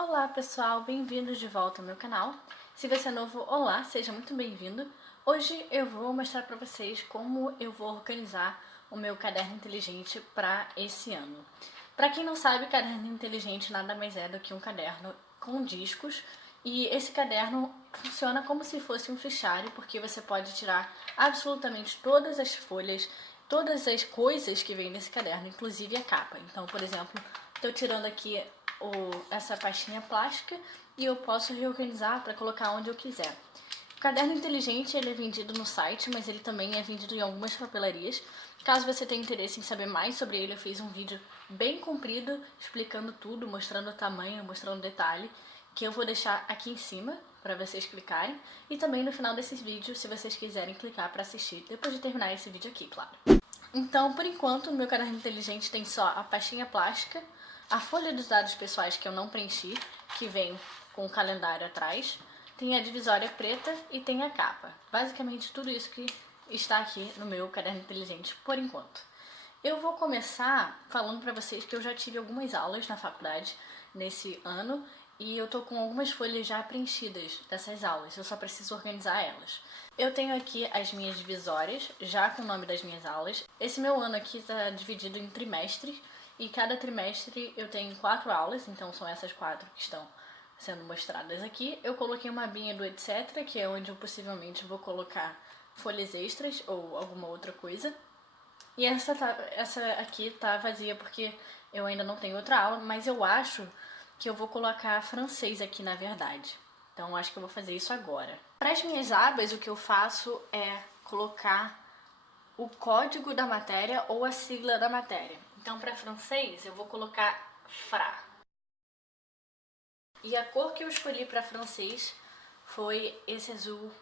Olá pessoal, bem-vindos de volta ao meu canal. Se você é novo, olá, seja muito bem-vindo. Hoje eu vou mostrar para vocês como eu vou organizar o meu caderno inteligente para esse ano. Para quem não sabe, caderno inteligente nada mais é do que um caderno com discos, e esse caderno funciona como se fosse um fichário, porque você pode tirar absolutamente todas as folhas, todas as coisas que vêm nesse caderno, inclusive a capa. Então, por exemplo, estou tirando aqui essa pastinha plástica e eu posso reorganizar para colocar onde eu quiser. O caderno inteligente ele é vendido no site, mas ele também é vendido em algumas papelarias. Caso você tenha interesse em saber mais sobre ele, eu fiz um vídeo bem comprido explicando tudo, mostrando o tamanho, mostrando o detalhe, que eu vou deixar aqui em cima para vocês clicarem, e também no final desse vídeo, se vocês quiserem clicar para assistir depois de terminar esse vídeo aqui, claro. Então, por enquanto, o meu caderno inteligente tem só a pastinha plástica, a folha dos dados pessoais que eu não preenchi, que vem com o calendário atrás, tem a divisória preta e tem a capa. Basicamente tudo isso que está aqui no meu caderno inteligente por enquanto. Eu vou começar falando para vocês que eu já tive algumas aulas na faculdade nesse ano e eu tô com algumas folhas já preenchidas dessas aulas, eu só preciso organizar elas. Eu tenho aqui as minhas divisórias, já com o nome das minhas aulas. Esse meu ano aqui está dividido em trimestres, e cada trimestre eu tenho 4 aulas, então são essas 4 que estão sendo mostradas aqui. Eu coloquei uma abinha do etc, que é onde eu possivelmente vou colocar folhas extras ou alguma outra coisa. E essa aqui tá vazia porque eu ainda não tenho outra aula, mas eu acho que eu vou colocar francês aqui na verdade. Então acho que eu vou fazer isso agora. Para as minhas abas, o que eu faço é colocar o código da matéria ou a sigla da matéria. Então, para francês, eu vou colocar FRA. E a cor que eu escolhi para francês foi esse azul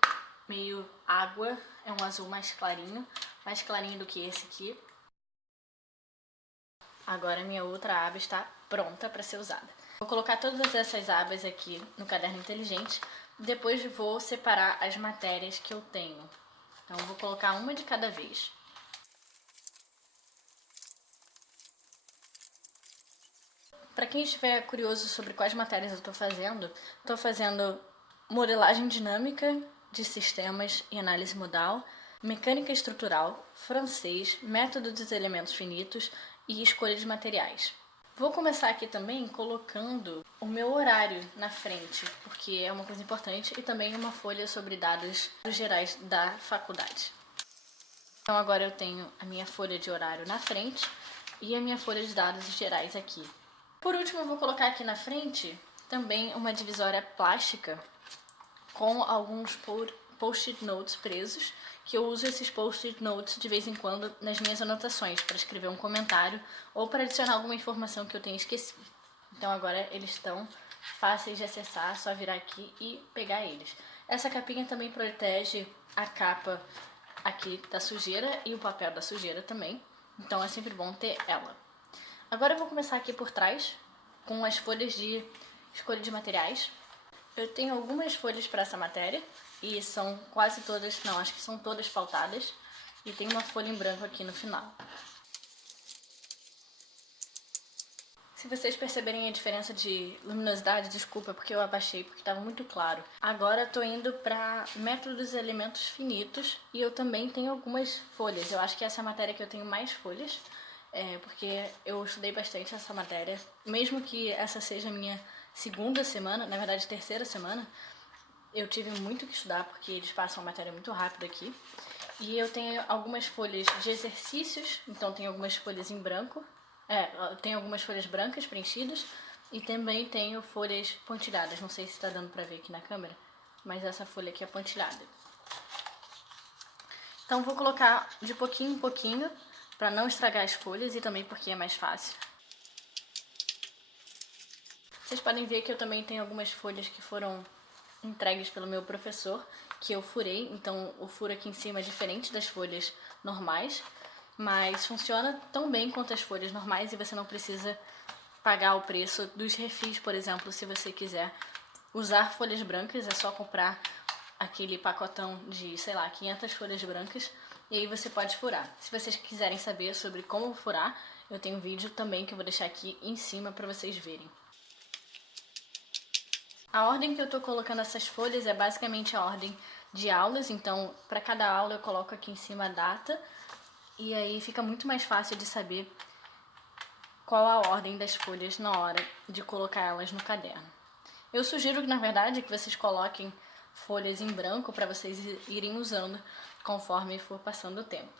meio água, é um azul mais clarinho do que esse aqui. Agora minha outra aba está pronta para ser usada. Vou colocar todas essas abas aqui no caderno inteligente, depois vou separar as matérias que eu tenho. Então vou colocar uma de cada vez. Para quem estiver curioso sobre quais matérias eu estou fazendo modelagem dinâmica de sistemas e análise modal, mecânica estrutural, francês, método dos elementos finitos e escolha de materiais. Vou começar aqui também colocando o meu horário na frente, porque é uma coisa importante, e também uma folha sobre dados gerais da faculdade. Então agora eu tenho a minha folha de horário na frente e a minha folha de dados gerais aqui. Por último, eu vou colocar aqui na frente também uma divisória plástica com alguns post-it notes presos, que eu uso esses post-it notes de vez em quando nas minhas anotações para escrever um comentário ou para adicionar alguma informação que eu tenha esquecido. Então agora eles estão fáceis de acessar, é só virar aqui e pegar eles. Essa capinha também protege a capa aqui da sujeira e o papel da sujeira também, então é sempre bom ter ela. Agora eu vou começar aqui por trás, com as folhas de escolha de materiais. Eu tenho algumas folhas para essa matéria, e são quase todas, não, acho que são todas pautadas, e tem uma folha em branco aqui no final. Se vocês perceberem a diferença de luminosidade, desculpa, porque eu abaixei, porque estava muito claro. Agora eu tô indo para método dos elementos finitos, e eu também tenho algumas folhas. Eu acho que essa é a matéria que eu tenho mais folhas, porque eu estudei bastante essa matéria, mesmo que essa seja a minha segunda semana, na verdade terceira semana, eu tive muito que estudar porque eles passam a matéria muito rápido aqui. E eu tenho algumas folhas de exercícios, então tenho algumas folhas em branco, tenho algumas folhas brancas preenchidas e também tenho folhas pontilhadas, não sei se está dando para ver aqui na câmera, mas essa folha aqui é pontilhada. Então vou colocar de pouquinho em pouquinho, para não estragar as folhas e também porque é mais fácil. Vocês podem ver que eu também tenho algumas folhas que foram entregues pelo meu professor, que eu furei, então o furo aqui em cima é diferente das folhas normais, mas funciona tão bem quanto as folhas normais e você não precisa pagar o preço dos refis, por exemplo, se você quiser usar folhas brancas, é só comprar aquele pacotão de, sei lá, 500 folhas brancas, e aí você pode furar. Se vocês quiserem saber sobre como furar, eu tenho um vídeo também que eu vou deixar aqui em cima para vocês verem. A ordem que eu tô colocando essas folhas é basicamente a ordem de aulas, então para cada aula eu coloco aqui em cima a data e aí fica muito mais fácil de saber qual a ordem das folhas na hora de colocar elas no caderno. Eu sugiro, na verdade, que vocês coloquem folhas em branco para vocês irem usando conforme for passando o tempo.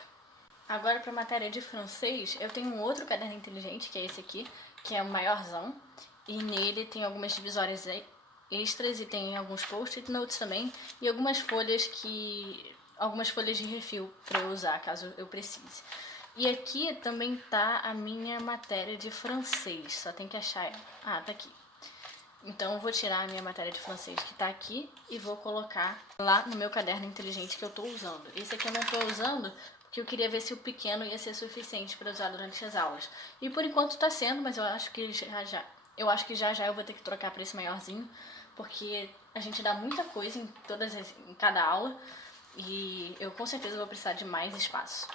Agora, para a matéria de francês, eu tenho um outro caderno inteligente, que é esse aqui, que é o maiorzão, e nele tem algumas divisórias extras e tem alguns post-it notes também e algumas folhas de refil para eu usar caso eu precise. E aqui também tá a minha matéria de francês, só tem que achar ela. Ah, tá aqui. Então eu vou tirar a minha matéria de francês que tá aqui e vou colocar lá no meu caderno inteligente que eu tô usando. Esse aqui eu não tô usando porque eu queria ver se o pequeno ia ser suficiente para usar durante as aulas. E por enquanto tá sendo, mas eu acho que já eu vou ter que trocar para esse maiorzinho, porque a gente dá muita coisa em cada aula e eu com certeza vou precisar de mais espaço.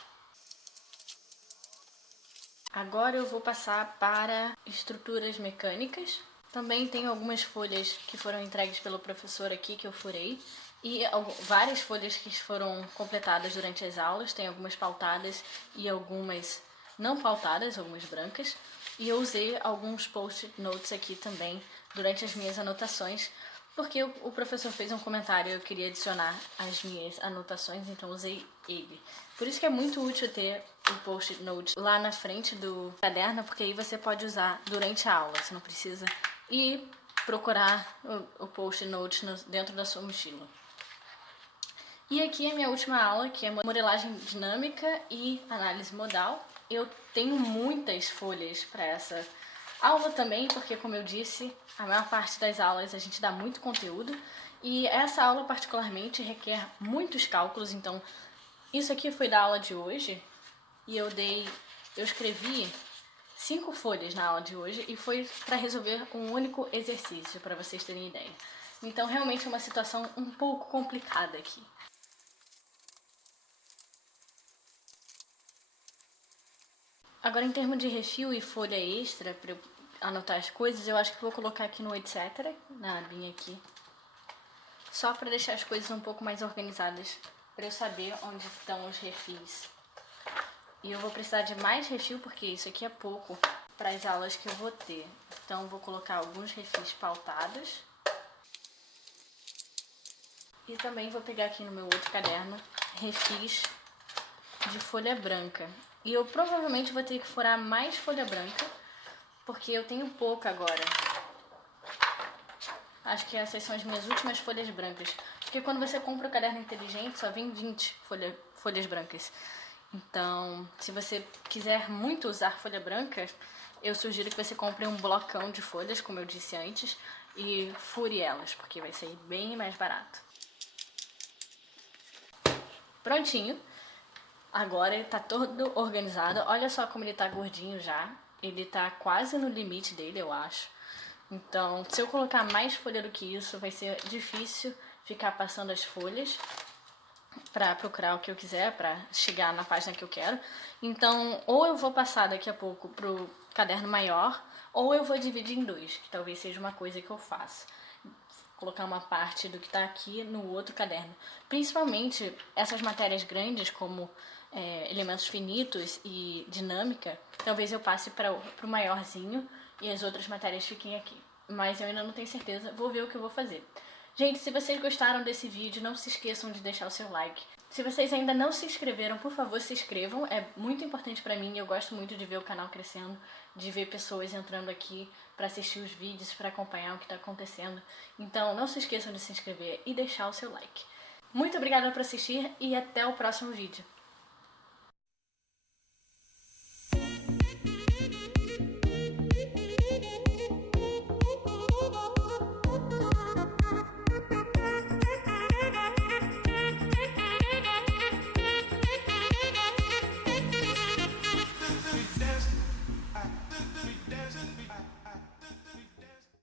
Agora eu vou passar para estruturas mecânicas. Também tenho algumas folhas que foram entregues pelo professor aqui que eu furei e várias folhas que foram completadas durante as aulas. Tem algumas pautadas e algumas não pautadas, algumas brancas. E eu usei alguns post-it notes aqui também durante as minhas anotações, porque o professor fez um comentário e eu queria adicionar as minhas anotações, então usei ele. Por isso que é muito útil ter o post-it note lá na frente do caderno, porque aí você pode usar durante a aula, você não precisa ir procurar o post-it note dentro da sua mochila. E aqui é a minha última aula, que é modelagem dinâmica e análise modal. Eu tenho muitas folhas para essa aula também, porque como eu disse, a maior parte das aulas a gente dá muito conteúdo e essa aula particularmente requer muitos cálculos, então isso aqui foi da aula de hoje e eu escrevi 5 folhas na aula de hoje e foi para resolver um único exercício, para vocês terem ideia. Então realmente é uma situação um pouco complicada aqui. Agora, em termos de refil e folha extra, para eu anotar as coisas, eu acho que vou colocar aqui no etc, na abinha aqui. Só para deixar as coisas um pouco mais organizadas, para eu saber onde estão os refis. E eu vou precisar de mais refil, porque isso aqui é pouco para as aulas que eu vou ter. Então, vou colocar alguns refis pautados. E também vou pegar aqui no meu outro caderno, refis de folha branca. E eu provavelmente vou ter que furar mais folha branca, porque eu tenho pouca agora. Acho que essas são as minhas últimas folhas brancas. Porque quando você compra o caderno inteligente, só vem 20 folhas brancas. Então, se você quiser muito usar folha branca, eu sugiro que você compre um blocão de folhas, como eu disse antes, e fure elas, porque vai sair bem mais barato. Prontinho. Agora ele tá todo organizado. Olha só como ele tá gordinho já. Ele tá quase no limite dele, eu acho. Então, se eu colocar mais folha do que isso, vai ser difícil ficar passando as folhas para procurar o que eu quiser, para chegar na página que eu quero. Então, ou eu vou passar daqui a pouco pro caderno maior, ou eu vou dividir em dois, que talvez seja uma coisa que eu faça. Colocar uma parte do que está aqui no outro caderno. Principalmente essas matérias grandes, como elementos finitos e dinâmica, talvez eu passe para o maiorzinho e as outras matérias fiquem aqui. Mas eu ainda não tenho certeza, vou ver o que eu vou fazer. Gente, se vocês gostaram desse vídeo, não se esqueçam de deixar o seu like. Se vocês ainda não se inscreveram, por favor, se inscrevam. É muito importante pra mim, eu gosto muito de ver o canal crescendo, de ver pessoas entrando aqui pra assistir os vídeos, pra acompanhar o que tá acontecendo. Então, não se esqueçam de se inscrever e deixar o seu like. Muito obrigada por assistir e até o próximo vídeo.